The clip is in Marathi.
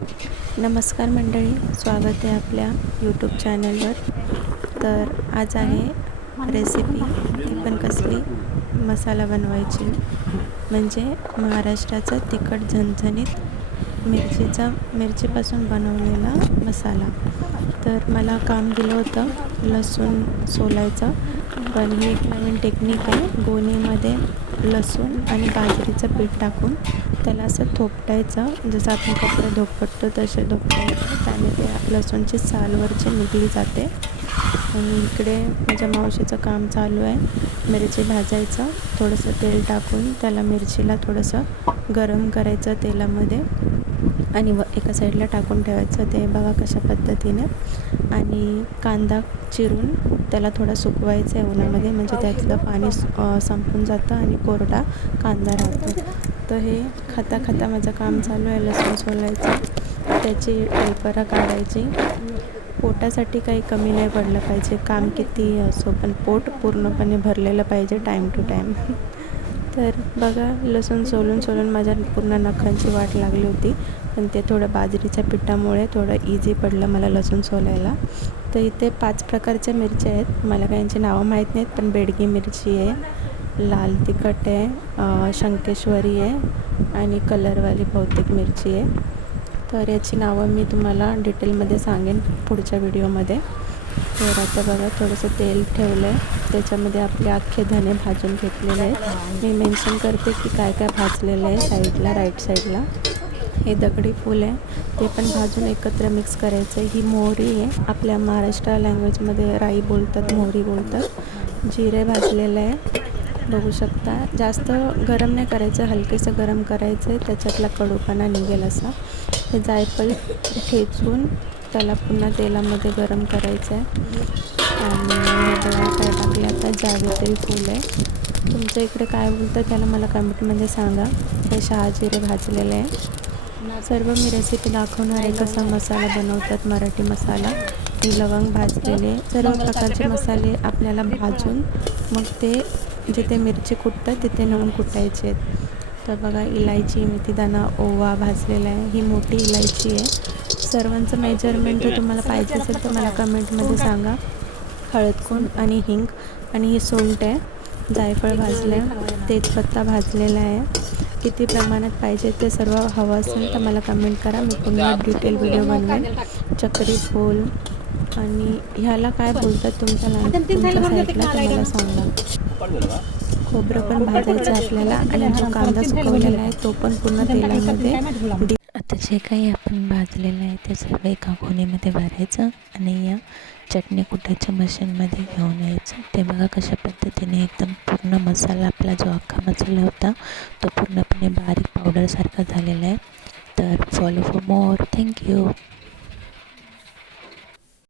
नमस्कार मंडळी, स्वागत आहे आपल्या यूट्यूब चॅनलवर. तर आज आहे रेसिपी, ती पण कसली, मसाला बनवायची, म्हणजे महाराष्ट्राचा तिखट झणझणीत मिरचीपासून बनवलेला मसाला. तर मला काम दिलं होतं लसूण सोलायचं, पण ही एक नवीन टेक्निक आहे. गोणीमध्ये लसूण आणि बाजरीचं पीठ टाकून त्याला असं थोपटायचं, जसं आपण कपडे धोपटतो तसे धोपटायचं. त्याने ते लसूणची सालवरची निघली जाते. आणि इकडे माझ्या मावशीचं काम चालू आहे. मिरची भाजायचं, थोडंसं तेल टाकून त्याला मिरचीला थोडंसं गरम करायचं तेलामध्ये आणि एका साईडला टाकून ठेवायचं. ते बघा कशा पद्धतीने. आणि कांदा चिरून त्याला थोडा सुकवायचं आहे उन्हामध्ये, म्हणजे त्यातलं पाणी संपून जातं आणि कोरडा कांदा राहतो. तर हे खाता खाता माझं काम चालू आहे, लसूण सोलायचं, त्याची ढेपरं काढायची. पोटासाठी काही कमी नाही पडलं पाहिजे, काम कितीही असो, पण पोट पूर्णपणे भरलेलं पाहिजे टाईम टू टाईम. तर बघा, लसूण सोलून माझ्या पूर्ण नखांची वाट लागली होती, पण ते थोडं बाजरीच्या पिठामुळे थोडं इझी पडलं मला लसूण सोलायला. तर इथे 5 प्रकारच्या मिरच्या आहेत. मला काहींची नावं माहीत नाहीत, पण बेडगी मिरची आहे, लाल तिखट आहे, शंकेश्वरी आहे आणि कलरवाली बहुतेक मिरची आहे. तर याची नावं मी तुम्हाला डिटेलमध्ये सांगेन पुढच्या व्हिडिओमध्ये. तर आता बघा, थोडंसं तेल ठेवलं आहे, त्याच्यामध्ये आपले अख्खे धने भाजून घेतलेले आहेत. मी मेन्शन करते की काय काय भाजलेलं आहे. साईडला, राईट साईडला हे दगडी फूल आहे, ते पण भाजून एकत्र मिक्स करायचं आहे. ही मोहरी आहे, आपल्या महाराष्ट्र लँग्वेजमध्ये राई बोलतात, मोहरी बोलतात. जिरे भाजलेलं आहे, बघू शकता. जास्त गरम नाही करायचं, हलकेसं गरम करायचं आहे, त्याच्यातला कडूपणा निघेल असा. हे जायफळ ठेचून त्याला पुन्हा तेलामध्ये गरम करायचं आहे. आणि बघा काय टाकलं आता, जावेत्री फूल आहे. तुमच्या इकडे काय बोलतं त्याला मला कमेंटमध्ये सांगा. हे शहाजिरे भाजलेले आहे. सर्व मी रेसिपी दाखवणार आहे, कसा मसाला बनवतात, मराठी मसाला. ही लवंग भाजलेले, सर्व प्रकारचे मसाले आपल्याला भाजून मग ते जिथे मिरची कुटतात तिथे नेऊन कुटायचे आहेत. तर बघा, इलायची, मेथीदाणा, ओवा भाजलेला आहे. ही मोठी इलायची आहे. सर्वांचं मेजरमेंट जर तुम्हाला पाहिजे असेल तर मला कमेंटमध्ये सांगा. हळदकुंड आणि हिंग, आणि ही सोंठ आहे. जायफळ भाजलं आहे, तेजपत्ता भाजलेला आहे. किती प्रमाणात पाहिजे ते सर्व हवं असेल तर मला कमेंट करा, मी पुन्हा डिटेल व्हिडिओ बनवेन. चक्री फूल, आणि ह्याला काय बोलतात तुमच्या साईडला तर मला सांगा. खोबरं पण भाजायचं आपल्याला, आणि जो कांदा सुकवलेला आहे तो पण पूर्ण तेलामध्ये. आता जे काही आपण भाजलेलं आहे ते सर्व एका गोणीमध्ये भरायचं आणि या चटणी कुटाच्या मशीनमध्ये घेऊन यायचं. ते बघा कशा पद्धतीने एकदम पूर्ण मसाला, आपला जो अख्खा मसाला होता तो पूर्णपणे बारीक पावडरसारखा झालेला आहे. तर फॉलो फॉर मोर. थँक्यू.